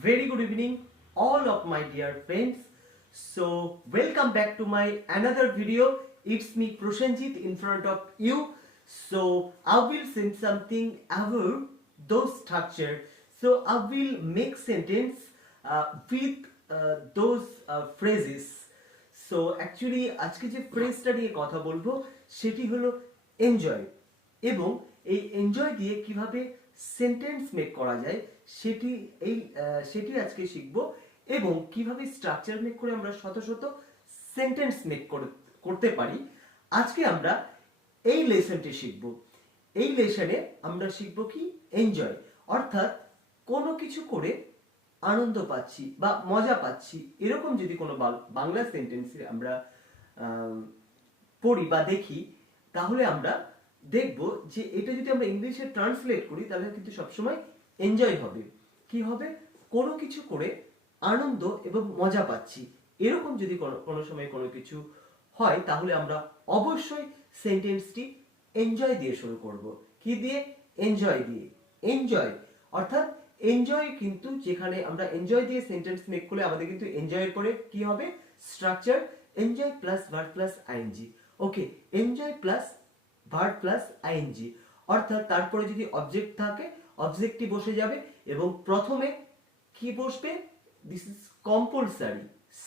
Very good evening, all of my dear friends. So, welcome back to my another video. It's me Proshenjit in front of you. So, I will send something about those structure. So, I will make sentence with those phrases. So actually আজকে যে ফ্রেজটা নিয়ে কথা বলবো সেটি হলো enjoy, এবং এই enjoy দিয়ে কিভাবে সেন্টেন্স মেক করা যায় সেটি আজকে শিখব, এবং কিভাবে স্ট্রাকচার মেক করে আমরা শত শত সেন্টেন্স মেক করতে পারি। আজকে আমরা এই লেসনটি শিখব। এই লেসনে আমরা শিখব কি এনজয়, অর্থাৎ কোনো কিছু করে আনন্দ পাচ্ছি বা মজা পাচ্ছি, এরকম যদি কোনো বাংলা সেন্টেন্সে আমরা পড়ি বা দেখি, তাহলে আমরা দেখব যে এটা যদি আমরা ইংলিশে ট্রান্সলেট করি তাহলে কিন্তু সবসময় এনজয় হবে। কি হবে? কোনো কিছু করে আনন্দ এবং মজা পাচ্ছি, এরকম যদি কোনো সময় কোনো কিছু হয় তাহলে আমরা অবশ্যই সেন্টেন্সটি এনজয় দিয়ে শুরু করব। কি দিয়ে? এনজয় দিয়ে। এনজয় অর্থাৎ এনজয়, কিন্তু যেখানে আমরা এনজয় দিয়ে সেন্টেন্স মেক করলে আমাদের কিন্তু এনজয়ের পরে কি হবে? Structure enjoy plus verb plus I N G. Okay, enjoy plus verb plus ING, অর্থাৎ তারপরে যদি অবজেক্ট থাকে অবজেক্টটি বসে যাবে, এবং প্রথমে কি বসবে? দিস ইজ কম্পালসারি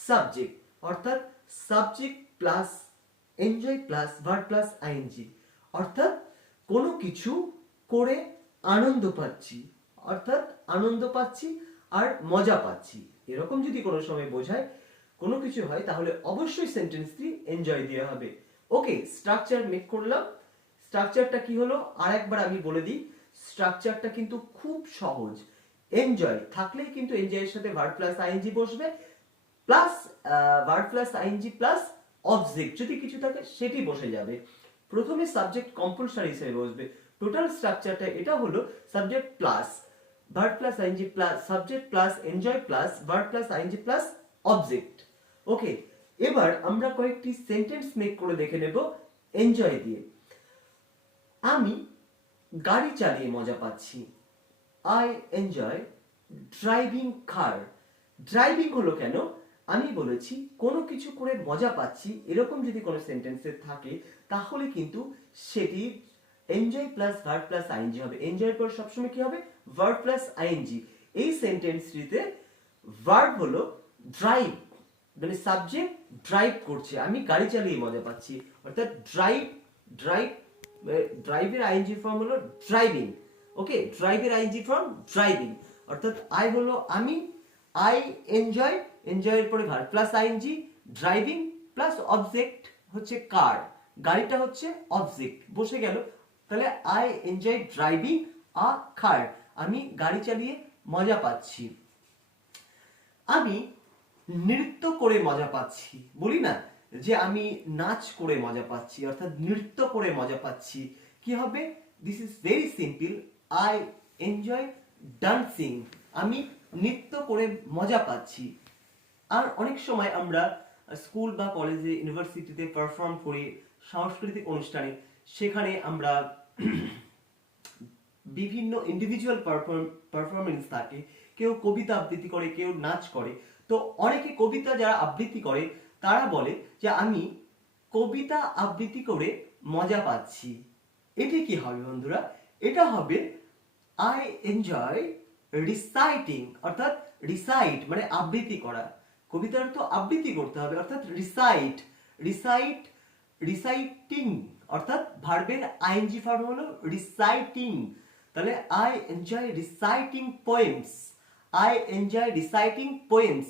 সাবজেক্ট, অর্থাৎ subject plus enjoy plus verb plus ING, অর্থাৎ কোনো কিছু করে আনন্দ পাচ্ছি, অর্থাৎ আনন্দ পাচ্ছি আর মজা পাচ্ছি, এরকম যদি কোনো সময় বোঝায় কোনো কিছু হয় তাহলে অবশ্যই সেন্টেন্সটি এনজয় দিয়ে হবে। ওকে, স্ট্রাকচার মেক করলাম। স্ট্রাকচারটা কি হলো আরেকবার আমি বলে দিই। স্ট্রাকচারটা কিন্তু খুব সহজ। এনজয় থাকলেই কিন্তু এনজয়ের সাথে ভার্ব প্লাস আইএনজি বসবে, plus verb plus ING plus object যদি কিছু থাকে সেটি বসে যাবে। প্রথমে সাবজেক্ট কম্পালসারি হিসেবে বসবে। টোটাল স্ট্রাকচারটা এটা হলো subject plus verb plus ING plus subject plus enjoy plus verb plus ING plus object. Okay, এবার আমরা কয়েকটি সেন্টেন্স মেক করে দেখে নেব এনজয় দিয়ে। আমি গাড়ি চালিয়ে মজা পাচ্ছি। I enjoy driving car. Driving হলো কেন? আমি বলেছি কোনো কিছু করে মজা পাচ্ছি, এরকম যদি কোনো সেন্টেন্সে থাকে তাহলে কিন্তু সেটি enjoy plus verb plus ING হবে। এনজয়ের পর সবসময় কি হবে? Verb plus ING. এই সেন্টেন্সটিতে ভার্ব হলো ড্রাইভ, মানে সাবজেক্ট ড্রাইভ করছে, আমি গাড়ি চালিয়ে মজা পাচ্ছি, অর্থাৎ ড্রাইভের আইএনজি ফর্ম হলো ড্রাইভিং। ওকে, ড্রাইভের আইএনজি ফর্ম ড্রাইভিং, অর্থাৎ আই হলো আমি, আই এনজয়, এনজয়ের পরে verb plus ING, driving plus object হচ্ছে কার, গাড়িটা হচ্ছে অবজেক্ট বসে গেল, তাহলে আই এনজয় ড্রাইভিং আ কার, আমি গাড়ি চালিয়ে মজা পাচ্ছি। আমি নৃত্য করে মজা পাচ্ছি, বলি না যে আমি নাচ করে মজা পাচ্ছি, অর্থাৎ নৃত্য করে মজা পাচ্ছি। কি হবে? This is very simple, I enjoy dancing, আমি নৃত্য করে মজা পাচ্ছি। আর অনেক সময় আমরা স্কুল বা কলেজে ইউনিভার্সিটিতে পারফর্ম করি সাংস্কৃতিক অনুষ্ঠানে, সেখানে আমরা বিভিন্ন ইন্ডিভিজুয়াল পারফরমেন্স থাকে, কেউ কবিতা আবৃত্তি করে, কেউ নাচ করে। তো অনেকে কবিতা যারা আবৃত্তি করে তারা বলে যে আমি কবিতা আবৃত্তি করে মজা পাচ্ছি। এটি কি হবে বন্ধুরা? এটা হবে আই এনজয় রিসাইটিং, অর্থাৎ রিসাইট মানে আবৃত্তি করা, কবিতার তো আবৃত্তি করতে হবে, অর্থাৎ রিসাইট, রিসাইট, রিসাইটিং, অর্থাৎ ভার্বের আইএনজি ফর্ম হলো রিসাইটিং, তাহলে I enjoy reciting poems, I enjoy reciting poems.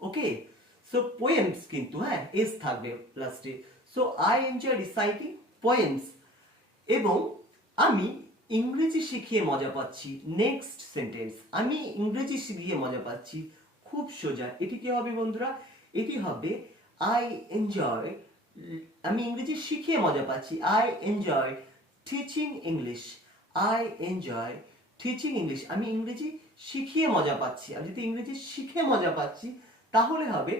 Okay, so poems কিন্তু হ্যাঁ এস থাকবে লাস্টে, so I enjoy reciting poems. এবং আমি ইংরেজি শিখিয়ে মজা পাচ্ছি। নেক্সট সেন্টেন্স, আমি ইংরেজি শিখিয়ে মজা পাচ্ছি, খুব সোজা। এটি কি হবে বন্ধুরা? এটি হবে আই এনজয়, আমি ইংরেজি শিখিয়ে মজা পাচ্ছি, I enjoy teaching English, I enjoy teaching English, আমি ইংরেজি শিখিয়ে মজা পাচ্ছি। আমি যদি ইংরেজি শিখে মজা পাচ্ছি তাহলে হবে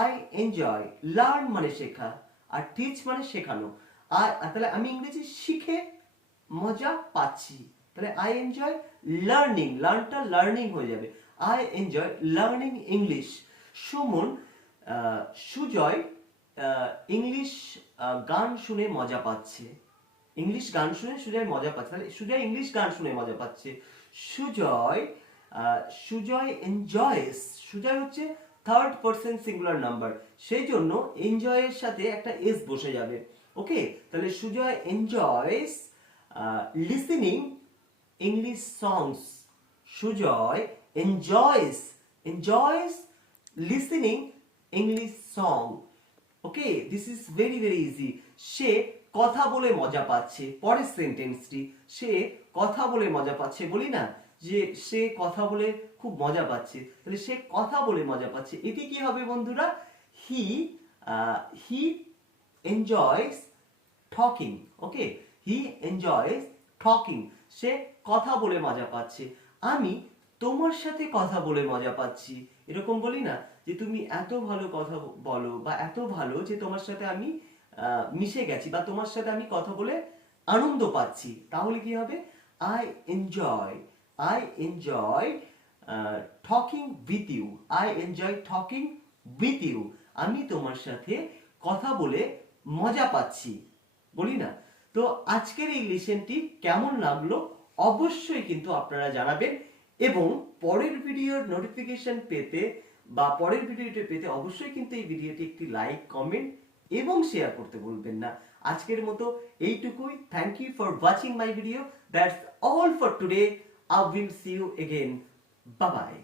আই এনজয়, লার্ন মানে শেখা আর টিচ মানে শেখানো, আর তাহলে আমি ইংরেজি শিখে মজা পাচ্ছি, তাহলে আই এনজয় লার্নিং, লার্নটা লার্নিং হয়ে যাবে, I enjoy learning English. Suman Sujoy English গান শুনে মজা পাচ্ছে। ইংলিশ গান শুনে সুজয় মজা পাচ্ছে, তাহলে সুজয় ইংলিশ গান শুনে মজা পাচ্ছে। সুজয় সুজয় এনজয়স, সুজয় হচ্ছে থার্ড পারসন সিঙ্গুলার নাম্বার, সেই জন্য এনজয়ের সাথে একটা এস বসে যাবে। ওকে, তাহলে Sujoy enjoys listening English songs. Sujoy enjoys listening English song. Okay, this is very very easy. সে কথা বলে মজা পাচ্ছে। পরের সেন্টেন্সটি, সে কথা বলে মজা পাচ্ছে, বলি না যে সে কথা বলে খুব মজা পাচ্ছে, তাহলে সে কথা বলে মজা পাচ্ছে, এটি কি হবে বন্ধুরা? He he enjoys talking. Okay, he enjoys talking, সে কথা বলে মজা পাচ্ছে। আমি তোমার সাথে কথা বলে মজা পাচ্ছি, এরকম বলি না যে তুমি এত ভালো কথা বলো, বা এত ভালো যে তোমার সাথে আমি মিশে গেছি, বা তোমার সাথে আমি কথা বলে আনন্দ পাচ্ছি, তাহলে কি হবে? I enjoy talking with you. I enjoy talking with you, আমি তোমার সাথে কথা বলে মজা পাচ্ছি, বলি না? তো আজকের এই লেসনটি কেমন লাগলো অবশ্যই কিন্তু আপনারা জানাবেন, এবং পরের ভিডিওর নোটিফিকেশন পেতে বা পরের ভিডিওটি পেতে অবশ্যই কিন্তু এই ভিডিওটি একটি লাইক, কমেন্ট এবং শেয়ার করতে ভুলবেন না। আজকের মতো এইটুকুই। Thank you for watching my video. That's all for today. I will see you again. Bye by.